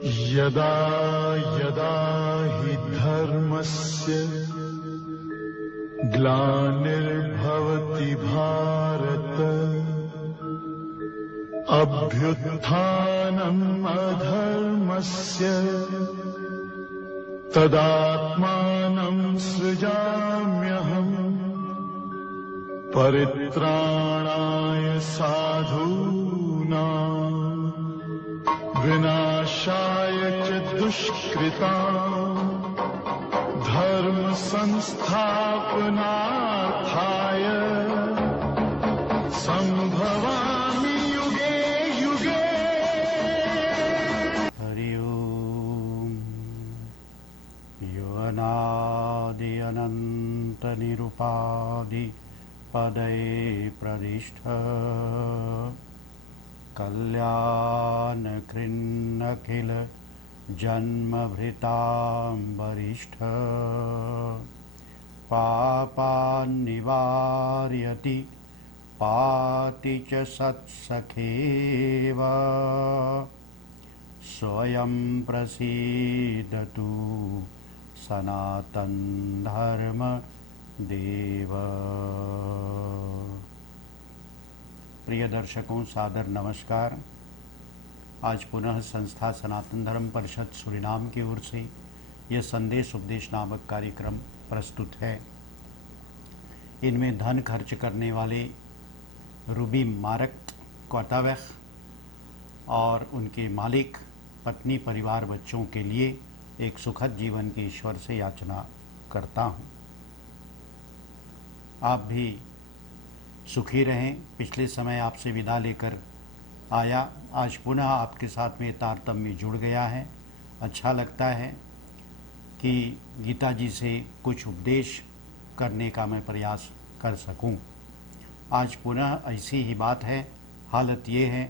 यदा यदा हि धर्मस्य ग्लानिर्भवति भारत अभ्युत्थानम् अधर्मस्य तदात्मानं सृजाम्यहम् परित्राणाय साधूनां विनाशाय च दुष्कृतां धर्म संस्थापनार्थाय संभवामि युगे युगे। हरि ओम। यो अनादि अनंत निरुपाधि पदये प्रदिष्ठ कल्याण कृन्नखिल जन्मभृतां वरिष्ठ पापान्निवारयति पाति च सत्सखेव स्वयं प्रसीदतु सनातन धर्म देव। प्रिय दर्शकों, सादर नमस्कार। आज पुनः संस्था सनातन धर्म परिषद सूरीनाम की ओर से यह संदेश उपदेश नामक कार्यक्रम प्रस्तुत है। इनमें धन खर्च करने वाले रूबी मार्क क्वाटावेख और उनके मालिक, पत्नी, परिवार, बच्चों के लिए एक सुखद जीवन की ईश्वर से याचना करता हूँ। आप भी सुखी रहें। पिछले समय आपसे विदा लेकर आया, आज पुनः आपके साथ में तारतम्य जुड़ गया है। अच्छा लगता है कि गीता जी से कुछ उपदेश करने का मैं प्रयास कर सकूं। आज पुनः ऐसी ही बात है। हालत ये है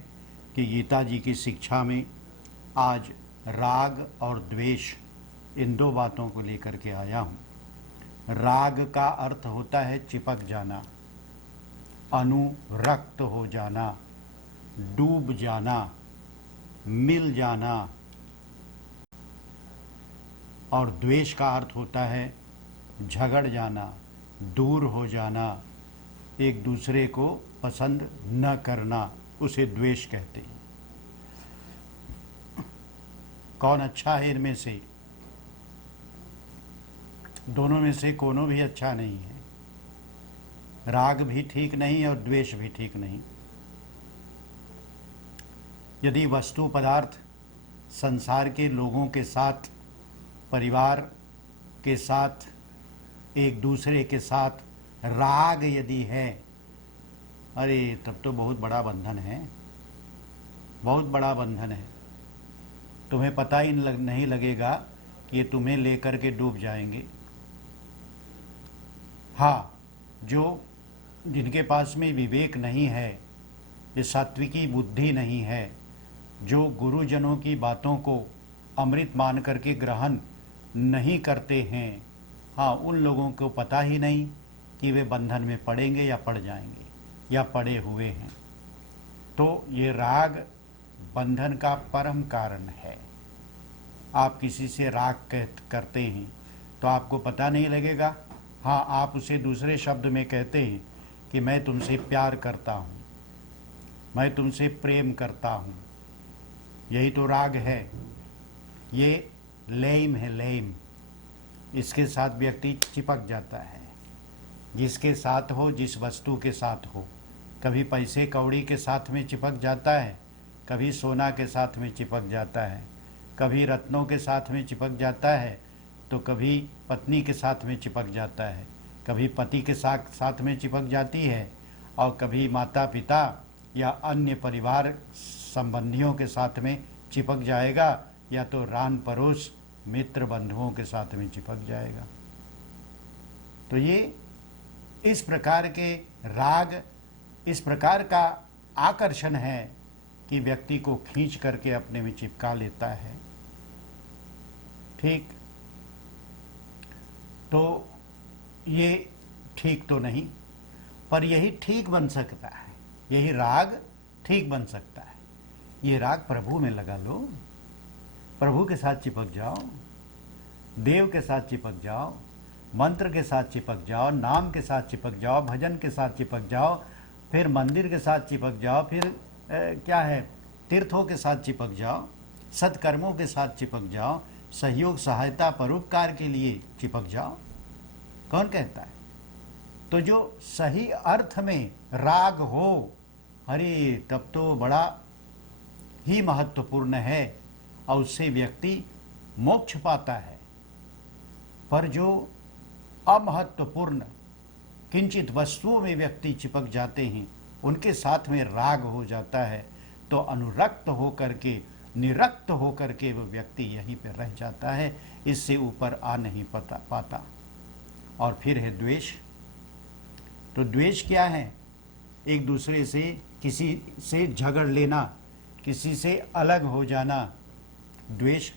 कि गीता जी की शिक्षा में आज राग और द्वेष, इन दो बातों को लेकर के आया हूँ। राग का अर्थ होता है चिपक जाना, अनुरक्त हो जाना, डूब जाना, मिल जाना। और द्वेष का अर्थ होता है झगड़ जाना, दूर हो जाना, एक दूसरे को पसंद न करना, उसे द्वेष कहते हैं। कौन अच्छा है इनमें से? दोनों में से कोनो भी अच्छा नहीं है। राग भी ठीक नहीं और द्वेष भी ठीक नहीं। यदि वस्तु पदार्थ, संसार के लोगों के साथ, परिवार के साथ, एक दूसरे के साथ राग यदि है, अरे तब तो बहुत बड़ा बंधन है, बहुत बड़ा बंधन है। तुम्हें पता ही नहीं लगेगा कि ये तुम्हें लेकर के डूब जाएंगे। हाँ, जिनके पास में विवेक नहीं है, ये सात्विकी बुद्धि नहीं है, जो गुरुजनों की बातों को अमृत मान करके ग्रहण नहीं करते हैं, हाँ, उन लोगों को पता ही नहीं कि वे बंधन में पड़ेंगे या पड़ जाएंगे या पड़े हुए हैं। तो ये राग बंधन का परम कारण है। आप किसी से राग करते हैं तो आपको पता नहीं लगेगा। हाँ, आप उसे दूसरे शब्द में कहते हैं कि मैं तुमसे प्यार करता हूँ, मैं तुमसे प्रेम करता हूँ। यही तो राग है। ये लेम है, लेम। इसके साथ व्यक्ति चिपक जाता है। जिसके साथ हो, जिस वस्तु के साथ हो, कभी पैसे कौड़ी के साथ में चिपक जाता है, कभी सोना के साथ में चिपक जाता है, कभी रत्नों के साथ में चिपक जाता है, तो कभी पत्नी के साथ में चिपक जाता है, कभी पति के साथ में चिपक जाती है, और कभी माता पिता या अन्य परिवार संबंधियों के साथ में चिपक जाएगा, या तो रान पड़ोस मित्र बंधुओं के साथ में चिपक जाएगा। तो ये इस प्रकार के राग, इस प्रकार का आकर्षण है कि व्यक्ति को खींच करके अपने में चिपका लेता है। ठीक, तो ये ठीक तो नहीं, पर यही ठीक बन सकता है। यही राग ठीक बन सकता है। ये राग प्रभु में लगा लो, प्रभु के साथ चिपक जाओ, देव के साथ चिपक जाओ, मंत्र के साथ चिपक जाओ, नाम के साथ चिपक जाओ, भजन के साथ चिपक जाओ, फिर मंदिर के साथ चिपक जाओ, फिर क्या है, तीर्थों के साथ चिपक जाओ, सत्कर्मों के साथ चिपक जाओ, सहयोग सहायता परोपकार के लिए चिपक जाओ। कौन कहता है? तो जो सही अर्थ में राग हो, अरे तब तो बड़ा ही महत्वपूर्ण है और उससे व्यक्ति मोक्ष पाता है। पर जो अमहत्वपूर्ण किंचित वस्तुओं में व्यक्ति चिपक जाते हैं, उनके साथ में राग हो जाता है, तो अनुरक्त होकर के, निरक्त होकर के वो व्यक्ति यहीं पर रह जाता है, इससे ऊपर आ नहीं पाता। और फिर है द्वेष। तो द्वेष क्या है? एक दूसरे से, किसी से झगड़ लेना, किसी से अलग हो जाना, द्वेष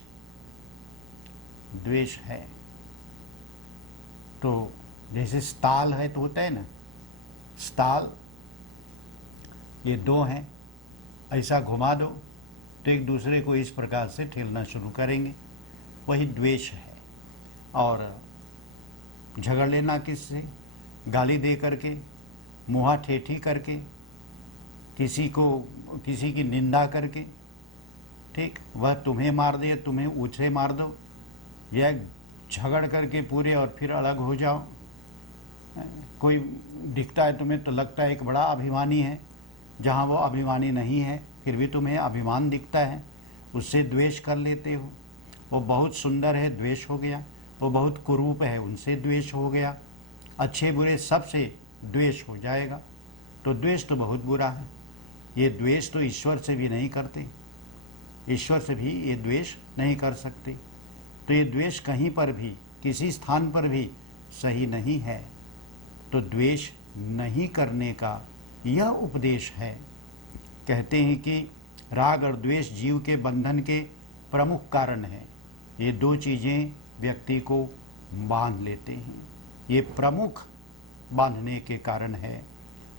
है। तो जैसे स्ताल है तो होता है ना, स्ताल, ये दो हैं, ऐसा घुमा दो तो एक दूसरे को इस प्रकार से ठेलना शुरू करेंगे, वही द्वेष है। और झगड़ लेना किससे? गाली दे करके, मुँहा ठेठी करके, किसी की निंदा करके, ठीक, वह तुम्हें मार दे, तुम्हें उसे मार दो, या झगड़ करके पूरे और फिर अलग हो जाओ। कोई दिखता है तुम्हें तो लगता है एक बड़ा अभिमानी है, जहाँ वो अभिमानी नहीं है, फिर भी तुम्हें अभिमान दिखता है, उससे द्वेष कर लेते हो। वो बहुत सुंदर है, द्वेष हो गया। वो बहुत कुरूप है, उनसे द्वेष हो गया। अच्छे बुरे सबसे द्वेष हो जाएगा। तो द्वेष तो बहुत बुरा है। ये द्वेष तो ईश्वर से भी नहीं करते, ईश्वर से भी ये द्वेष नहीं कर सकते। तो ये द्वेष कहीं पर भी, किसी स्थान पर भी सही नहीं है। तो द्वेष नहीं करने का यह उपदेश है। कहते हैं कि राग और द्वेष जीव के बंधन के प्रमुख कारण है। ये दो चीज़ें व्यक्ति को बांध लेते हैं, ये प्रमुख बांधने के कारण है।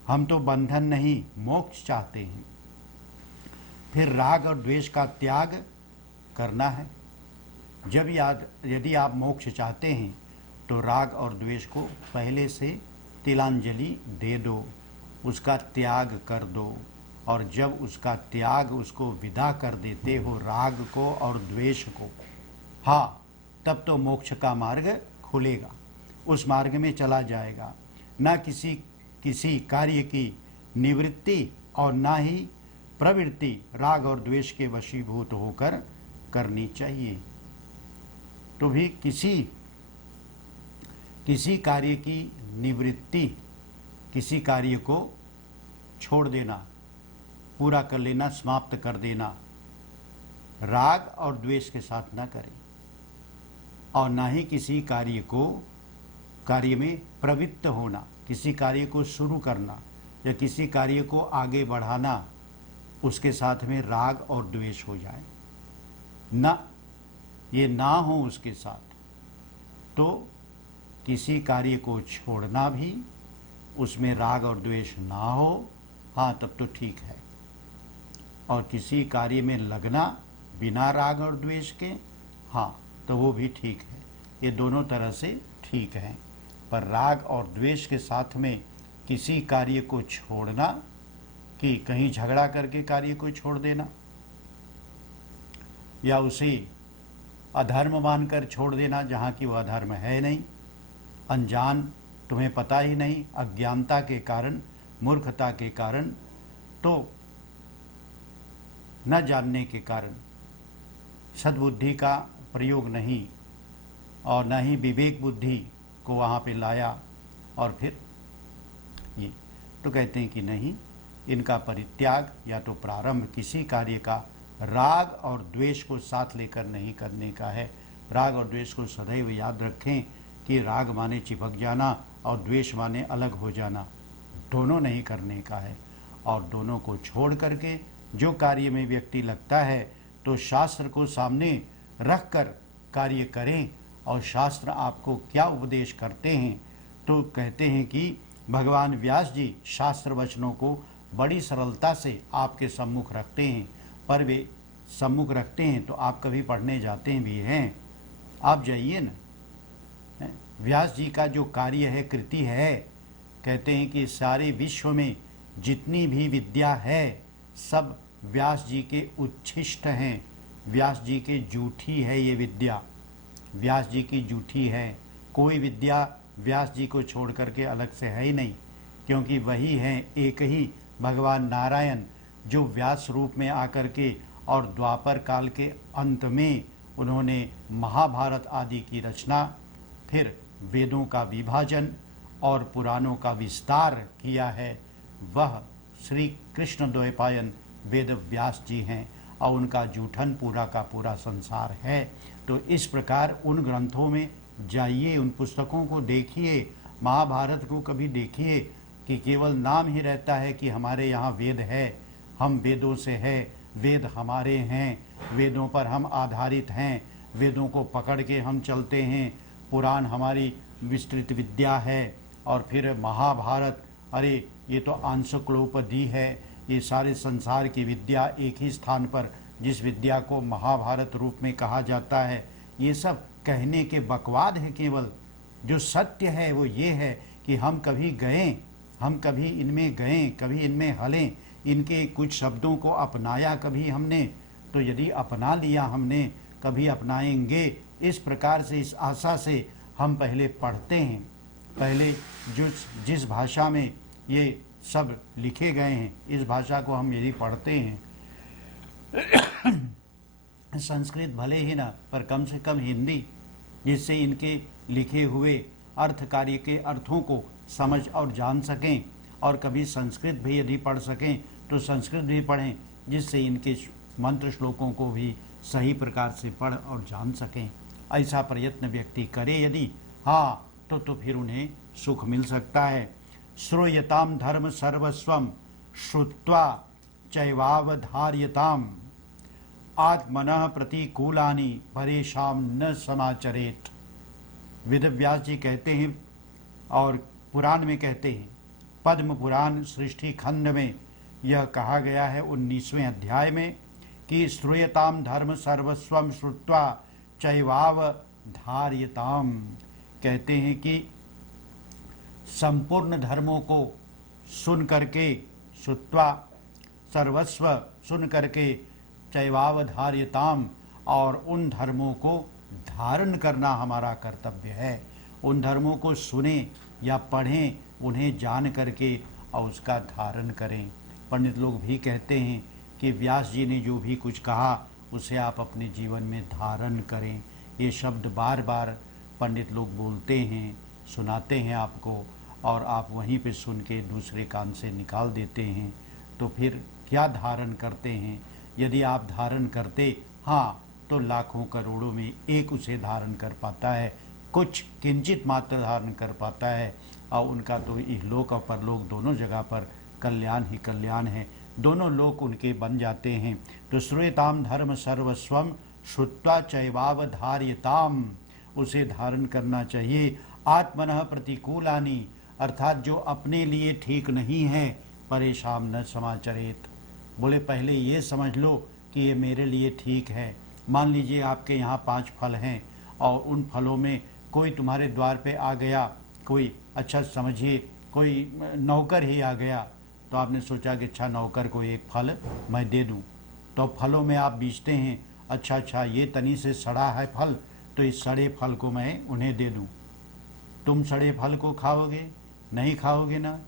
हम तो बंधन नहीं, मोक्ष चाहते हैं। फिर राग और द्वेष का त्याग करना है। यदि आप मोक्ष चाहते हैं तो राग और द्वेष को पहले से तिलांजलि दे दो, उसका त्याग कर दो। और जब उसका त्याग, उसको विदा कर देते हो, राग को और द्वेष को, हाँ, तब तो मोक्ष का मार्ग खुलेगा, उस मार्ग में चला जाएगा। ना किसी कार्य की निवृत्ति और ना ही प्रवृत्ति राग और द्वेष के वशीभूत होकर करनी चाहिए। तो भी किसी कार्य की निवृत्ति, किसी कार्य को छोड़ देना, पूरा कर लेना, समाप्त कर देना, राग और द्वेष के साथ ना करें। और ना ही किसी कार्य में प्रवृत्त होना, किसी कार्य को शुरू करना या किसी कार्य को आगे बढ़ाना, उसके साथ में राग और द्वेष हो जाए ना, ये ना हो उसके साथ। तो किसी कार्य को छोड़ना भी, उसमें राग और द्वेष ना हो, हाँ, तब तो ठीक है। और किसी कार्य में लगना बिना राग और द्वेष के, हाँ, तो वो भी ठीक है। ये दोनों तरह से ठीक है। पर राग और द्वेष के साथ में किसी कार्य को छोड़ना, कि कहीं झगड़ा करके कार्य को छोड़ देना या उसे अधर्म मानकर छोड़ देना जहाँ की वह अधर्म है नहीं, अनजान, तुम्हें पता ही नहीं, अज्ञानता के कारण, मूर्खता के कारण, तो न जानने के कारण, सद्बुद्धि का प्रयोग नहीं और न ही विवेक बुद्धि को वहाँ पे लाया, और फिर ये तो कहते हैं कि नहीं, इनका परित्याग या तो प्रारंभ किसी कार्य का राग और द्वेष को साथ लेकर नहीं करने का है। राग और द्वेष को सदैव याद रखें कि राग माने चिपक जाना और द्वेष माने अलग हो जाना, दोनों नहीं करने का है। और दोनों को छोड़ करके जो कार्य में व्यक्ति लगता है तो शास्त्र को सामने रख कर कार्य करें। और शास्त्र आपको क्या उपदेश करते हैं? तो कहते हैं कि भगवान व्यास जी शास्त्र वचनों को बड़ी सरलता से आपके सम्मुख रखते हैं, पर वे सम्मुख रखते हैं तो आप कभी पढ़ने जाते भी हैं, आप जाइए ना। व्यास जी का जो कार्य है, कृति है, कहते हैं कि सारे विश्व में जितनी भी विद्या है सब व्यास जी के उच्छिष्ट हैं, व्यास जी के जूठी है ये विद्या, व्यास जी की जूठी है। कोई विद्या व्यास जी को छोड़ करके अलग से है ही नहीं, क्योंकि वही है एक ही भगवान नारायण जो व्यास रूप में आकर के और द्वापर काल के अंत में उन्होंने महाभारत आदि की रचना, फिर वेदों का विभाजन और पुराणों का विस्तार किया है। वह श्री कृष्ण द्वैपायन वेद व्यास जी हैं और उनका जूठन पूरा का पूरा संसार है। तो इस प्रकार उन ग्रंथों में जाइए, उन पुस्तकों को देखिए, महाभारत को कभी देखिए कि केवल नाम ही रहता है कि हमारे यहाँ वेद है, हम वेदों से है, वेद हमारे हैं, वेदों पर हम आधारित हैं, वेदों को पकड़ के हम चलते हैं, पुराण हमारी विस्तृत विद्या है। और फिर महाभारत, अरे ये तो एनसाइक्लोपीडी है, ये सारे संसार की विद्या एक ही स्थान पर, जिस विद्या को महाभारत रूप में कहा जाता है, ये सब कहने के बकवाद है। केवल जो सत्य है वो ये है कि हम कभी गए, हम कभी इनमें गए, कभी इनमें हलें, इनके कुछ शब्दों को अपनाया कभी हमने, तो यदि अपना लिया हमने, कभी अपनाएंगे, इस प्रकार से इस आशा से हम पहले पढ़ते हैं। पहले जिस भाषा में ये सब लिखे गए हैं, इस भाषा को हम यदि पढ़ते हैं, संस्कृत भले ही ना, पर कम से कम हिंदी, जिससे इनके लिखे हुए अर्थ कार्य के अर्थों को समझ और जान सकें, और कभी संस्कृत भी यदि पढ़ सकें तो संस्कृत भी पढ़ें, जिससे इनके मंत्र श्लोकों को भी सही प्रकार से पढ़ और जान सकें। ऐसा प्रयत्न व्यक्ति करे यदि, हाँ, तो फिर उन्हें सुख मिल सकता है। श्रूयताम धर्म सर्वस्वम श्रुत्वा चैवावधार्यताम आत्मनः प्रतिकूलानि परेशान न समाचरेत। वेदव्यास जी कहते हैं और पुराण में कहते हैं, पद्म पुराण सृष्टि खंड में यह कहा गया है 19वें अध्याय में कि श्रूयताम धर्म सर्वस्वम श्रुत्वा चैवावधार्यताम। कहते हैं कि संपूर्ण धर्मों को सुन करके, श्रुत्वा सर्वस्व सुन करके, चैवावधार्यताम, और उन धर्मों को धारण करना हमारा कर्तव्य है। उन धर्मों को सुने या पढ़ें, उन्हें जान करके और उसका धारण करें। पंडित लोग भी कहते हैं कि व्यास जी ने जो भी कुछ कहा उसे आप अपने जीवन में धारण करें। ये शब्द बार बार पंडित लोग बोलते हैं, सुनाते हैं आपको, और आप वहीं पे सुन के दूसरे कान से निकाल देते हैं। तो फिर क्या धारण करते हैं? यदि आप धारण करते, हाँ, तो लाखों करोड़ों में एक उसे धारण कर पाता है, कुछ किंचित मात्र धारण कर पाता है, और उनका तो इहलोक और परलोक दोनों जगह पर कल्याण ही कल्याण है, दोनों लोक उनके बन जाते हैं। तो श्रूयताम धर्म सर्वस्वम श्रुत्वा चैवावधार्यताम, उसे धारण करना चाहिए। आत्मनः प्रतिकूलानि, अर्थात जो अपने लिए ठीक नहीं है, परेशान न समाचरेत। बोले पहले ये समझ लो कि ये मेरे लिए ठीक है। मान लीजिए आपके यहाँ 5 फल हैं और उन फलों में कोई तुम्हारे द्वार पे आ गया, कोई, अच्छा समझिए कोई नौकर ही आ गया, तो आपने सोचा कि अच्छा नौकर को एक फल मैं दे दूं। तो फलों में आप बीजते हैं, अच्छा ये तनी से सड़ा है फल, तो इस सड़े फल को मैं उन्हें दे दूं। तुम सड़े फल को खाओगे? नहीं खाओगे ना।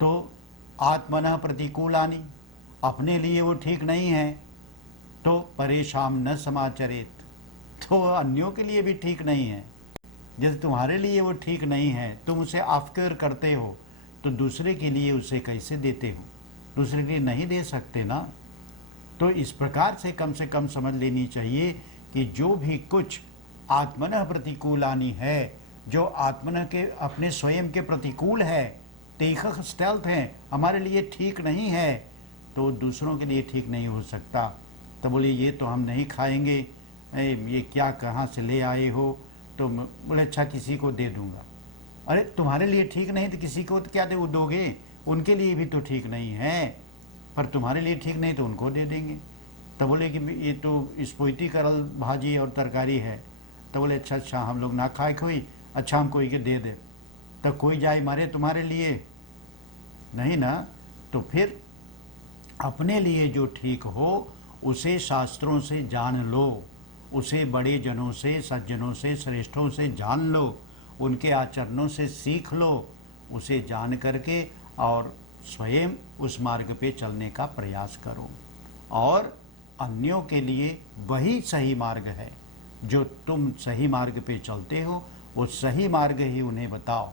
तो आत्मनः प्रतिकूलानि, अपने लिए वो ठीक नहीं है, तो परेशान न समाचरेत, तो अन्यों के लिए भी ठीक नहीं है। जैसे तुम्हारे लिए वो ठीक नहीं है, तुम उसे अफकर करते हो, तो दूसरे के लिए उसे कैसे देते हो? दूसरे के लिए नहीं दे सकते ना। तो इस प्रकार से कम समझ लेनी चाहिए कि जो भी कुछ आत्मनः प्रतिकूलानि है, जो आत्मनः के अपने स्वयं के प्रतिकूल है, तेखः स्टेल्थ है, हमारे लिए ठीक नहीं है, तो दूसरों के लिए ठीक नहीं हो सकता। तो बोले ये तो हम नहीं खाएंगे, ये क्या कहाँ से ले आए हो? तो बोले अच्छा किसी को दे दूंगा। अरे तुम्हारे लिए ठीक नहीं तो किसी को क्या दे दोगे? उनके लिए भी तो ठीक नहीं है, पर तुम्हारे लिए ठीक नहीं तो उनको दे देंगे। तो बोले कि ये तो स्पोइती करल भाजी और तरकारी है। तो बोले अच्छा अच्छा हम लोग ना खाए कोई, अच्छा हम कोई के दे दे। तो कोई जाए मारे तुम्हारे लिए, नहीं ना। तो फिर अपने लिए जो ठीक हो उसे शास्त्रों से जान लो, उसे बड़े जनों से, सज्जनों से, श्रेष्ठों से जान लो, उनके आचरणों से सीख लो, उसे जान करके और स्वयं उस मार्ग पे चलने का प्रयास करो। और अन्यों के लिए वही सही मार्ग है। जो तुम सही मार्ग पे चलते हो वो सही मार्ग ही उन्हें बताओ,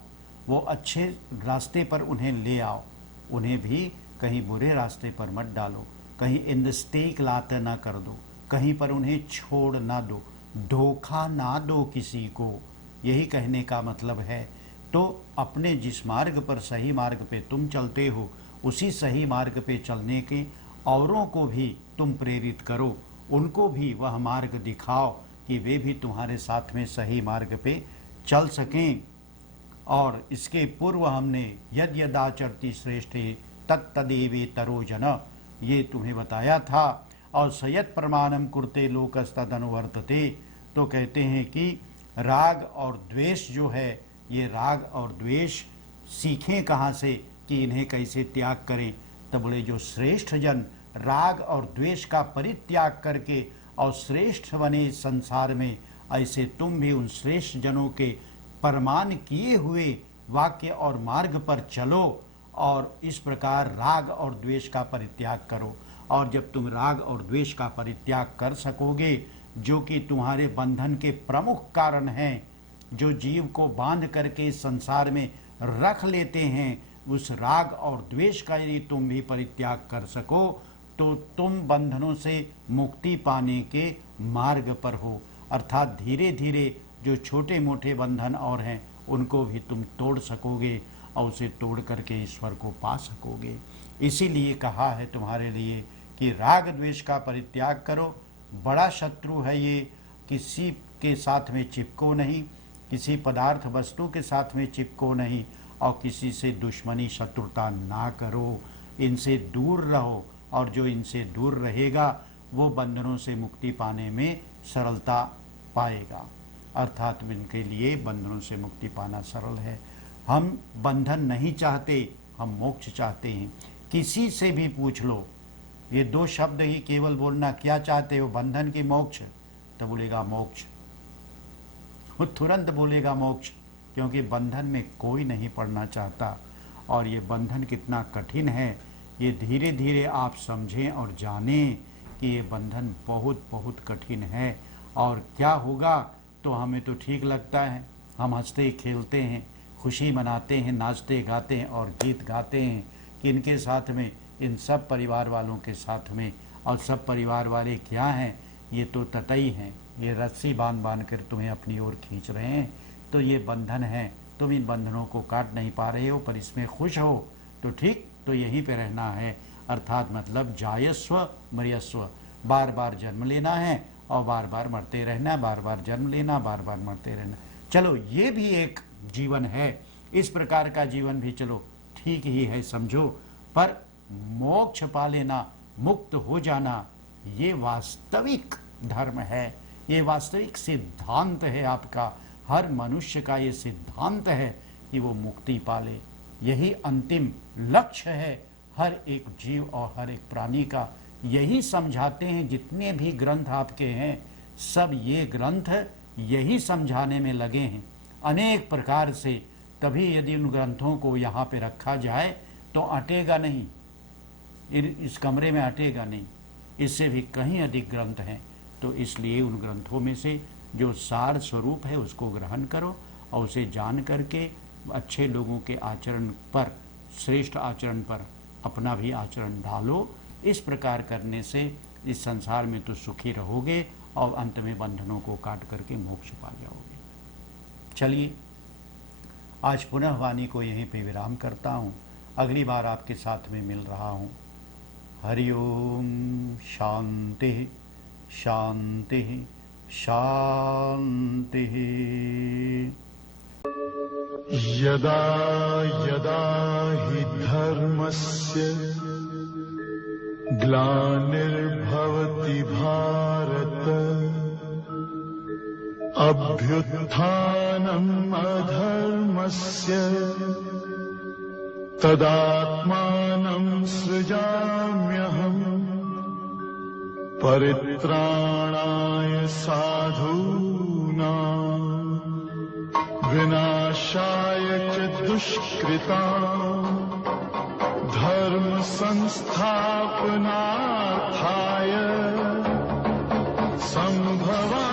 वो अच्छे रास्ते पर उन्हें ले आओ, उन्हें भी कहीं बुरे रास्ते पर मत डालो, कहीं इंदस्तेक लात ना कर दो, कहीं पर उन्हें छोड़ ना दो, धोखा ना दो किसी को, यही कहने का मतलब है। तो अपने जिस मार्ग पर, सही मार्ग पे तुम चलते हो, उसी सही मार्ग पे चलने के औरों को भी तुम प्रेरित करो, उनको भी वह मार्ग दिखाओ कि वे भी तुम्हारे साथ में सही मार्ग पे चल सकें। और इसके पूर्व हमने यद यदाचरति श्रेष्ठे तत्तदेवे तरो जन, ये तुम्हें बताया था। और सयत प्रमाणम कुरते लोकस्तदनुवर्तते, तो कहते हैं कि राग और द्वेष जो है, ये राग और द्वेष सीखें कहाँ से कि इन्हें कैसे त्याग करें। तो बोले जो श्रेष्ठ जन राग और द्वेष का परित्याग करके और श्रेष्ठ बने संसार में, ऐसे तुम भी उन श्रेष्ठ जनों के प्रमाण किए हुए वाक्य और मार्ग पर चलो और इस प्रकार राग और द्वेष का परित्याग करो। और जब तुम राग और द्वेष का परित्याग कर सकोगे, जो कि तुम्हारे बंधन के प्रमुख कारण हैं, जो जीव को बांध करके संसार में रख लेते हैं, उस राग और द्वेष का यदि तुम भी परित्याग कर सको तो तुम बंधनों से मुक्ति पाने के मार्ग पर हो। अर्थात धीरे धीरे जो छोटे मोटे बंधन और हैं उनको भी तुम तोड़ सकोगे और उसे तोड़ करके ईश्वर को पा सकोगे। इसीलिए कहा है तुम्हारे लिए कि राग द्वेष का परित्याग करो, बड़ा शत्रु है ये, किसी के साथ में चिपको नहीं, किसी पदार्थ वस्तु के साथ में चिपको नहीं और किसी से दुश्मनी शत्रुता ना करो, इनसे दूर रहो। और जो इनसे दूर रहेगा वो बंधनों से मुक्ति पाने में सरलता पाएगा। अर्थात इनके लिए बंधनों से मुक्ति पाना सरल है। हम बंधन नहीं चाहते, हम मोक्ष चाहते हैं। किसी से भी पूछ लो, ये दो शब्द ही केवल बोलना, क्या चाहते हो, बंधन की मोक्ष? तो बोलेगा मोक्ष, वो तुरंत बोलेगा मोक्ष, क्योंकि बंधन में कोई नहीं पड़ना चाहता। और ये बंधन कितना कठिन है, ये धीरे धीरे आप समझें और जानें कि ये बंधन बहुत बहुत कठिन है। और क्या होगा तो हमें तो ठीक लगता है, हम हंसते खेलते हैं, खुशी मनाते हैं, नाचते गाते हैं और गीत गाते हैं। किनके साथ में? इन सब परिवार वालों के साथ में। और सब परिवार वाले क्या हैं? ये तो ततई हैं, ये रस्सी बांध बांध कर तुम्हें अपनी ओर खींच रहे हैं। तो ये बंधन है, तुम इन बंधनों को काट नहीं पा रहे हो पर इसमें खुश हो तो ठीक, तो यहीं पे रहना है। अर्थात मतलब जायस्व मर्यस्व, बार बार जन्म लेना है और बार बार मरते रहना, बार बार जन्म लेना, बार बार मरते रहना। चलो ये भी एक जीवन है, इस प्रकार का जीवन भी चलो ठीक ही है समझो, पर मोक्ष पा लेना, मुक्त हो जाना, ये वास्तविक धर्म है, ये वास्तविक सिद्धांत है आपका। हर मनुष्य का ये सिद्धांत है कि वो मुक्ति पाले, यही अंतिम लक्ष्य है हर एक जीव और हर एक प्राणी का। यही समझाते हैं जितने भी ग्रंथ आपके हैं, सब ये ग्रंथ यही समझाने में लगे हैं अनेक प्रकार से। तभी यदि उन ग्रंथों को यहाँ पे रखा जाए तो अटेगा नहीं, इस कमरे में अटेगा नहीं, इससे भी कहीं अधिक ग्रंथ हैं। तो इसलिए उन ग्रंथों में से जो सार स्वरूप है उसको ग्रहण करो और उसे जान करके अच्छे लोगों के आचरण पर, श्रेष्ठ आचरण पर अपना भी आचरण ढालो। इस प्रकार करने से इस संसार में तो सुखी रहोगे और अंत में बंधनों को काट करके मोक्ष पा जाओगे। चलिए आज पुनः वाणी को यहीं पे विराम करता हूँ, अगली बार आपके साथ में मिल रहा हूँ। हरि ओम शांति शांति शांति। यदा यदा हि धर्मस्य ग्लानिर्भवति भारत अभ्युत्थानम् अधर्मस्य तदात्मानं सृजाम्यहम् परित्राणाय साधूनां विनाशाय च दुष्कृताम् धर्म संस्थापनार्थाय संभवा